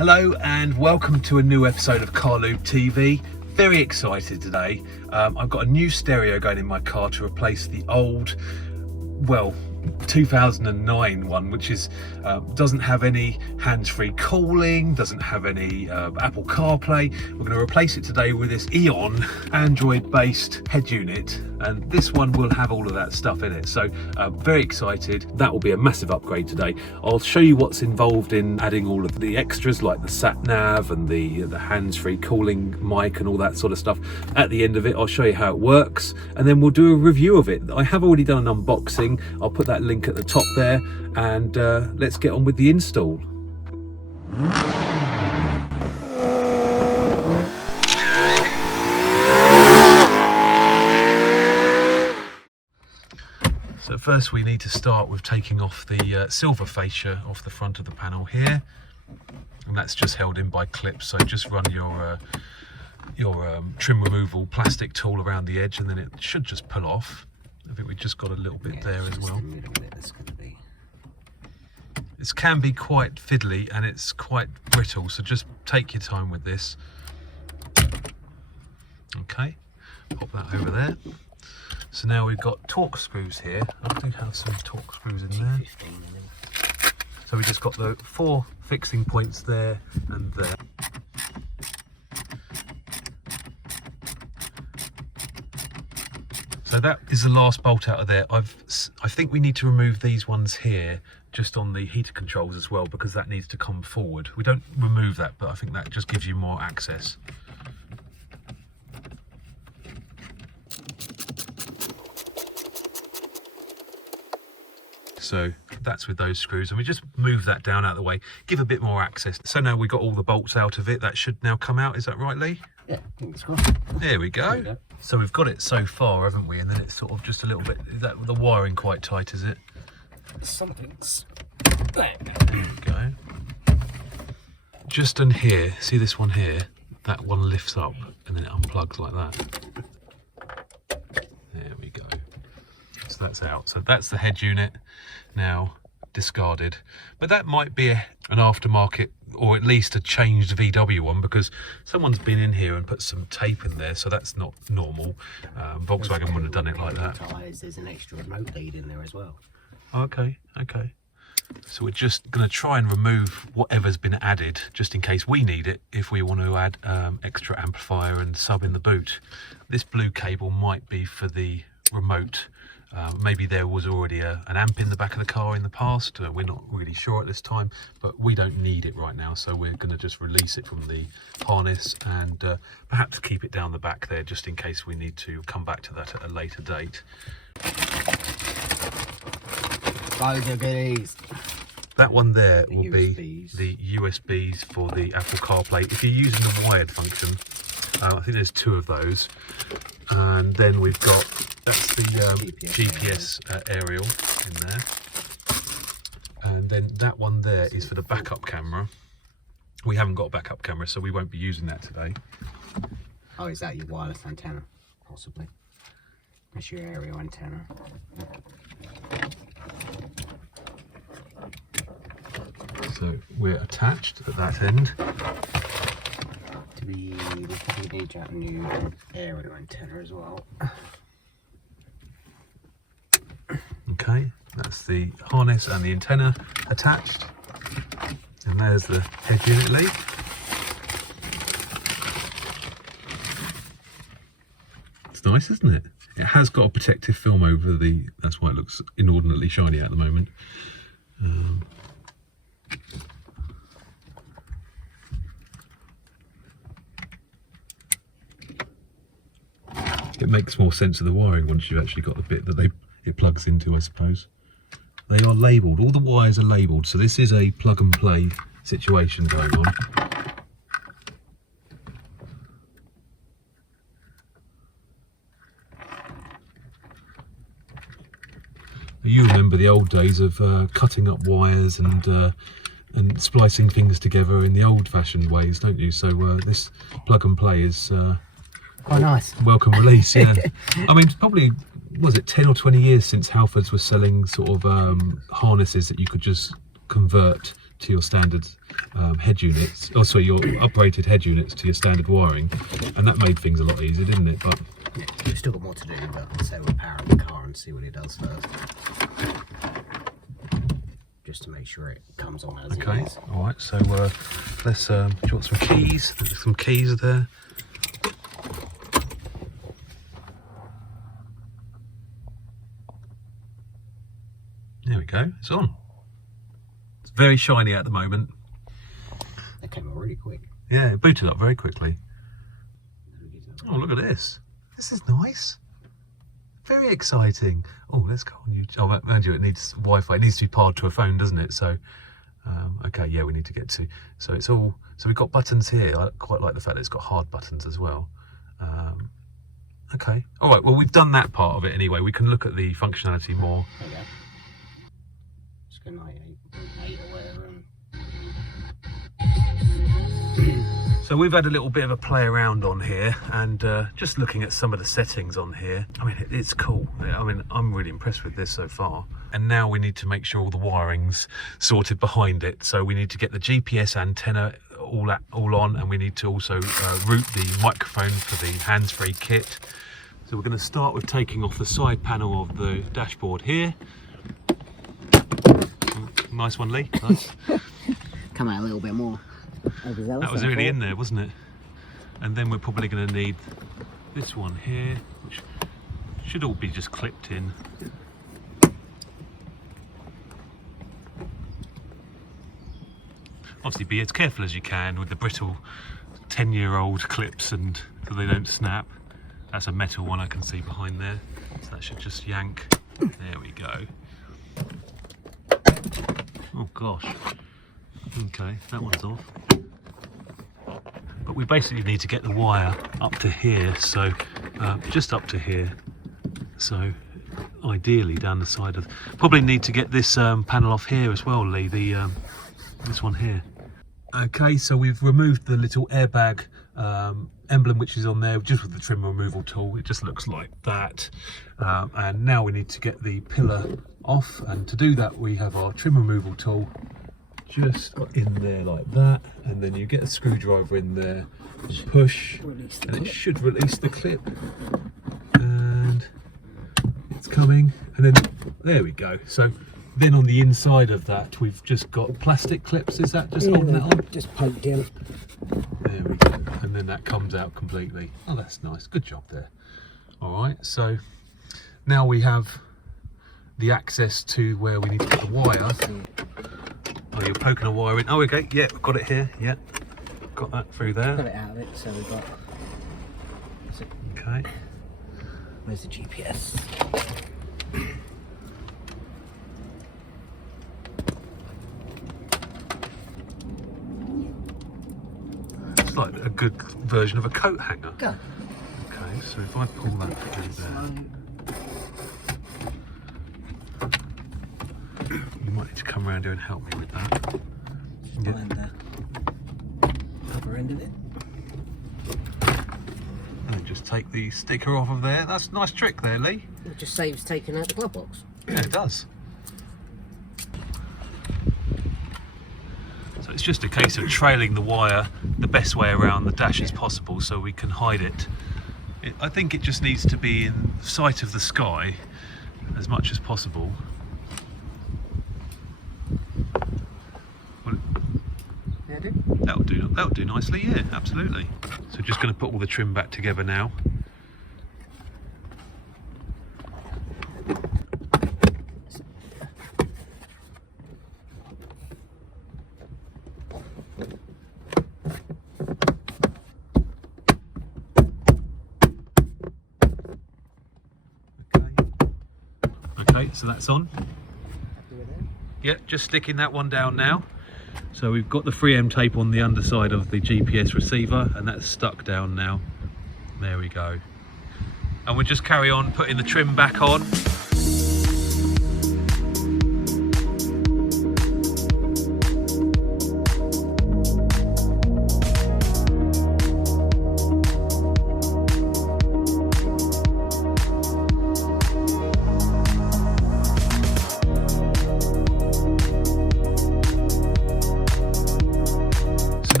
Hello and welcome to a new episode of Car Lube TV. Very excited today. I've got a new stereo going in my car to replace the old, well, 2009 one, which is doesn't have any hands-free calling, doesn't have any Apple CarPlay. We're going to replace it today with this Eonon Android-based head unit, and this one will have all of that stuff in it. So very excited. That will be a massive upgrade today. I'll show you what's involved in adding all of the extras like the sat nav and the hands-free calling mic and all that sort of stuff. At the end of it, I'll show you how it works, and then we'll do a review of it. I have already done an unboxing. I'll put that link at the top there, and let's get on with the install. So first we need to start with taking off the silver fascia off the front of the panel here, and that's just held in by clips. So just run your trim removal plastic tool around the edge, and then it should just pull off. I think we just got a little bit there as well. This can be quite fiddly and it's quite brittle, so just take your time with this. Okay, pop that over there. So now we've got torque screws here. I do have some torque screws in there. So we just got the 4 fixing points there and there. So that is the last bolt out of there. I think we need to remove these ones here just on the heater controls as well, because that needs to come forward. We don't remove that, but I think that just gives you more access. So that's with those screws, and we just move that down out of the way, give a bit more access. So now we've got all the bolts out of it. That should now come out. Is that right, Lee? Yeah, I think it's good. There we go. So we've got it so far, haven't we? And then it's sort of just a little bit, is that the wiring quite tight, is it? Something's there we go. Just in here, see this one here? That one lifts up and then it unplugs like that. There we go. So that's out. So that's the head unit now discarded. But that might be an aftermarket, or at least a changed VW one, because someone's been in here and put some tape in there, so that's not normal. Volkswagen wouldn't have done it like that. There's an extra remote lead in there as well. Okay. So we're just going to try and remove whatever's been added, just in case we need it, if we want to add extra amplifier and sub in the boot. This blue cable might be for the remote. Maybe there was already an amp in the back of the car in the past. We're not really sure at this time, but we don't need it right now, so we're going to just release it from the harness and perhaps keep it down the back there, just in case we need to come back to that at a later date. That one there will be the USBs for the Apple CarPlay. If you're using the wired function, I think there's 2 of those. And then we've got, that's the GPS aerial in there. And then that one there is for the backup camera. We haven't got a backup camera, so we won't be using that today. Oh, is that your wireless antenna? Possibly. That's your aerial antenna. So we're attached at that end. We need a new aerial antenna as well. Okay, that's the harness and the antenna attached. And there's the head unit lead. It's nice, isn't it? It has got a protective film over the, that's why it looks inordinately shiny at the moment. It makes more sense of the wiring once you've actually got the bit that it plugs into, I suppose. They are labelled, all the wires are labelled, so this is a plug and play situation going on. You remember the old days of cutting up wires and splicing things together in the old-fashioned ways, don't you? So this plug and play is quite nice. Welcome release, yeah. I mean, probably, was it 10 or 20 years since Halfords was selling sort of harnesses that you could just convert to your standard head units, oh sorry, your uprated head units to your standard wiring, and that made things a lot easier, didn't it? But yeah, we've still got more to do, but I'll say we'll power the car and see what it does first. Just to make sure it comes on as it is. All right, so let's, do you want some keys? There's some keys there. There we go, it's on. It's very shiny at the moment. That came out really quick. Yeah, it booted up very quickly. Oh, look at this. This is nice. Very exciting. Oh, let's go on YouTube. Oh, mind you, it needs Wi-Fi. It needs to be powered to a phone, doesn't it? So, okay, yeah, we need to get to. So it's all. So we've got buttons here. I quite like the fact that it's got hard buttons as well. Okay. All right. Well, we've done that part of it anyway. We can look at the functionality more. There you go. Just go 98.8 or whatever. So we've had a little bit of a play around on here, and just looking at some of the settings on here. I mean, it's cool. I mean, I'm really impressed with this so far. And now we need to make sure all the wiring's sorted behind it. So we need to get the GPS antenna all on, and we need to also route the microphone for the hands-free kit. So we're going to start with taking off the side panel of the dashboard here. Nice one, Lee. Nice. Come out a little bit more. That was already in there, wasn't it? And then we're probably going to need this one here, which should all be just clipped in. Obviously be as careful as you can with the brittle 10-year-old clips, and so they don't snap. That's a metal one I can see behind there, so that should just yank. There we go. Oh gosh. Okay, that one's off. But we basically need to get the wire up to here, so just up to here. So ideally down the side of. Probably need to get this panel off here as well, Lee. This one here. Okay, so we've removed the little airbag emblem which is on there just with the trim removal tool. It just looks like that. And now we need to get the pillar off, and to do that we have our trim removal tool just in there like that, and then you get a screwdriver in there, push, and it should release the clip, and it's coming, and then there we go. So then on the inside of that we've just got plastic clips. Is that just holding that on? Just poked in. There we go, and then that comes out completely. Oh, that's nice, good job there. All right, so now we have the access to where we need to put the wire. Oh, you're poking a wire in. Oh, okay, yeah, we've got it here. Yeah, got that through there. Got it out of it, so we've got. Okay. Where's the GPS? It's like a good version of a coat hanger. Go. Okay, so if I pull that through there. You might need to come around here and help me with that. Yeah. Find the other end of it. And just take the sticker off of there. That's a nice trick there, Lee. It just saves taking out the glove box. Yeah, it does. So it's just a case of trailing the wire the best way around the dash as possible so we can hide it. I think it just needs to be in sight of the sky as much as possible. That'll do nicely, yeah, absolutely. So just going to put all the trim back together now. Okay, so that's on. Yeah, just sticking that one down now. So we've got the 3M tape on the underside of the GPS receiver, and that's stuck down now. There we go. And we'll just carry on putting the trim back on.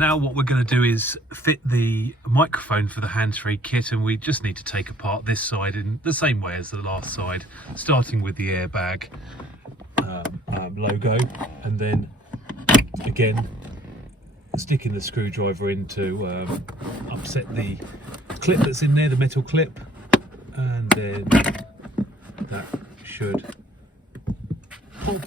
now what we're going to do is fit the microphone for the hands-free kit, and we just need to take apart this side in the same way as the last side, starting with the airbag logo, and then again sticking the screwdriver in to upset the clip that's in there, the metal clip, and then that should pop.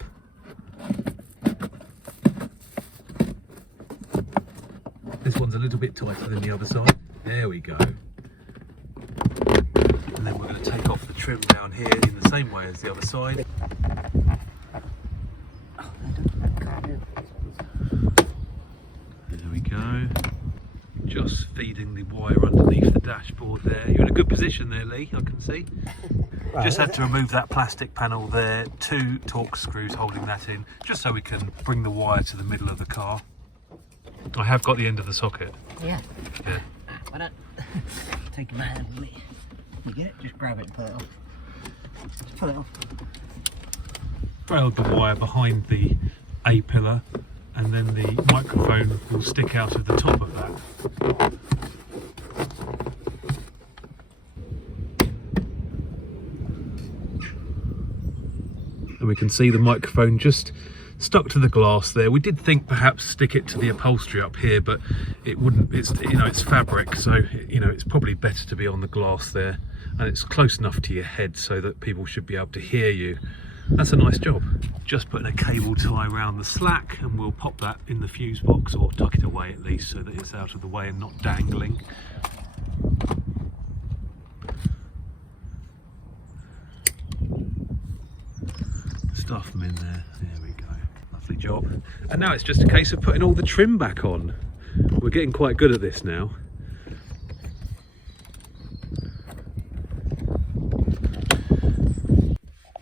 This one's a little bit tighter than the other side. There we go. And then we're going to take off the trim down here in the same way as the other side. There we go. Just feeding the wire underneath the dashboard there. You're in a good position there, Lee, I can see. Right. Just had to remove that plastic panel there, 2 Torx screws holding that in, just so we can bring the wire to the middle of the car. I have got the end of the socket. Yeah. Yeah. Why not take my hand with me? You get it? Just grab it and pull it off. Just pull it off. Trailed the wire behind the A pillar, and then the microphone will stick out of the top of that. And we can see the microphone just stuck to the glass there. We did think perhaps stick it to the upholstery up here, but it wouldn't. It's, you know, it's fabric, so you know it's probably better to be on the glass there, and it's close enough to your head so that people should be able to hear you. That's a nice job. Just putting a cable tie around the slack, and we'll pop that in the fuse box, or tuck it away at least so that it's out of the way and not dangling. Stuff them in there. There we go. Lovely job. And now it's just a case of putting all the trim back on. We're getting quite good at this now.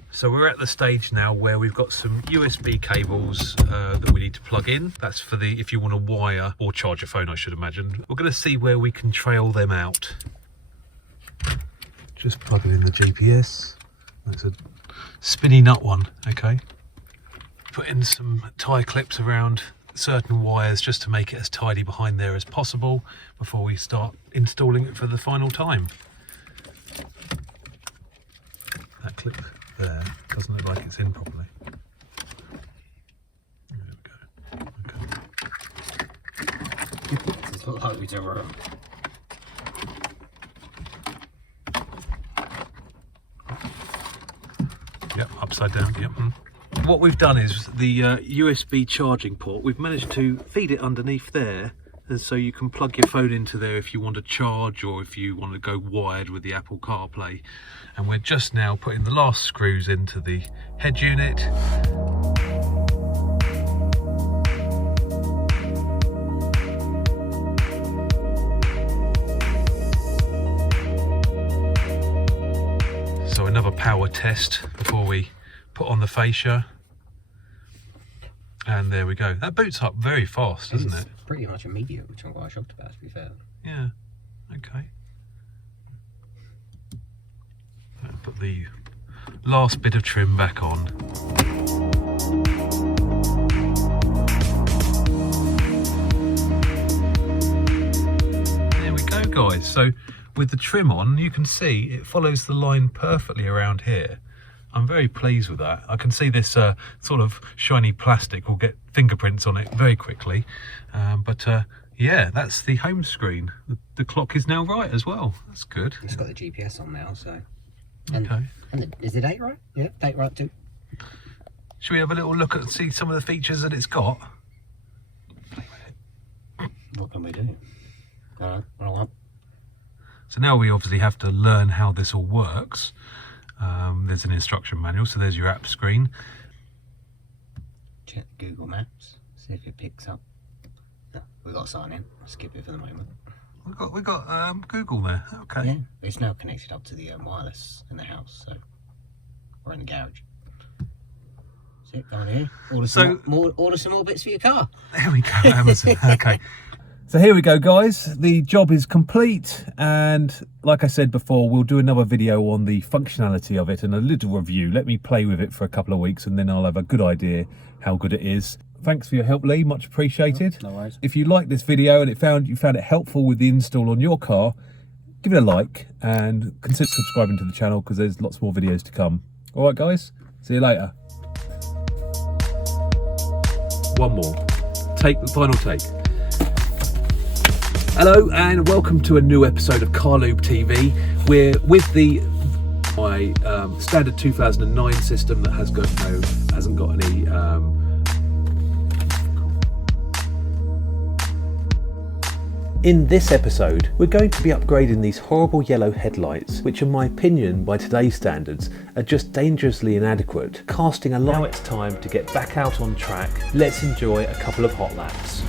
So we're at the stage now where we've got some USB cables that we need to plug in. That's for the, if you want to wire or charge your phone, I should imagine. We're going to see where we can trail them out. Just plugging in the GPS. That's a spinny nut one, okay. Put in some tie clips around certain wires just to make it as tidy behind there as possible before we start installing it for the final time. That clip there doesn't look like it's in properly. There we go. Okay. It's not like we do it. Yep, upside down. Yep. What we've done is the USB charging port, we've managed to feed it underneath there, and so you can plug your phone into there if you want to charge or if you want to go wired with the Apple CarPlay. And we're just now putting the last screws into the head unit. So another power test before we put on the fascia. And there we go. That boots up very fast, doesn't it? Pretty much immediate, which I'm quite shocked about, to be fair. Yeah, okay. I'll put the last bit of trim back on. There we go, guys. So with the trim on, you can see it follows the line perfectly around here. I'm very pleased with that. I can see this sort of shiny plastic will get fingerprints on it very quickly. Yeah, that's the home screen. The clock is now right as well. That's good. It's got the GPS on now, so. Okay. And is the date right? Yeah, date right too. Should we have a little look at see some of the features that it's got? Play with it. What can we do? What I want. So now we obviously have to learn how this all works. There's an instruction manual, so there's your app screen. Check Google Maps, see if it picks up. No, we've got to sign in. I'll skip it for the moment. We got Google there. Okay. Yeah, it's now connected up to the wireless in the house, so we're in the garage. So go on here. Order some more bits for your car. There we go, Amazon. Okay. So here we go, guys. The job is complete, and like I said before, we'll do another video on the functionality of it and a little review. Let me play with it for a couple of weeks, and then I'll have a good idea how good it is. thanks for your help, Lee. Much appreciated. No worries. If you liked this video and you found it helpful with the install on your car, give it a like and consider subscribing to the channel because there's lots more videos to come. All right, guys. See you later. One more. The final take. Hello and welcome to a new episode of Car Lube TV. We're with my standard 2009 system that hasn't got any In this episode, we're going to be upgrading these horrible yellow headlights, which in my opinion, by today's standards, are just dangerously inadequate, casting a light. Now it's time to get back out on track. Let's enjoy a couple of hot laps.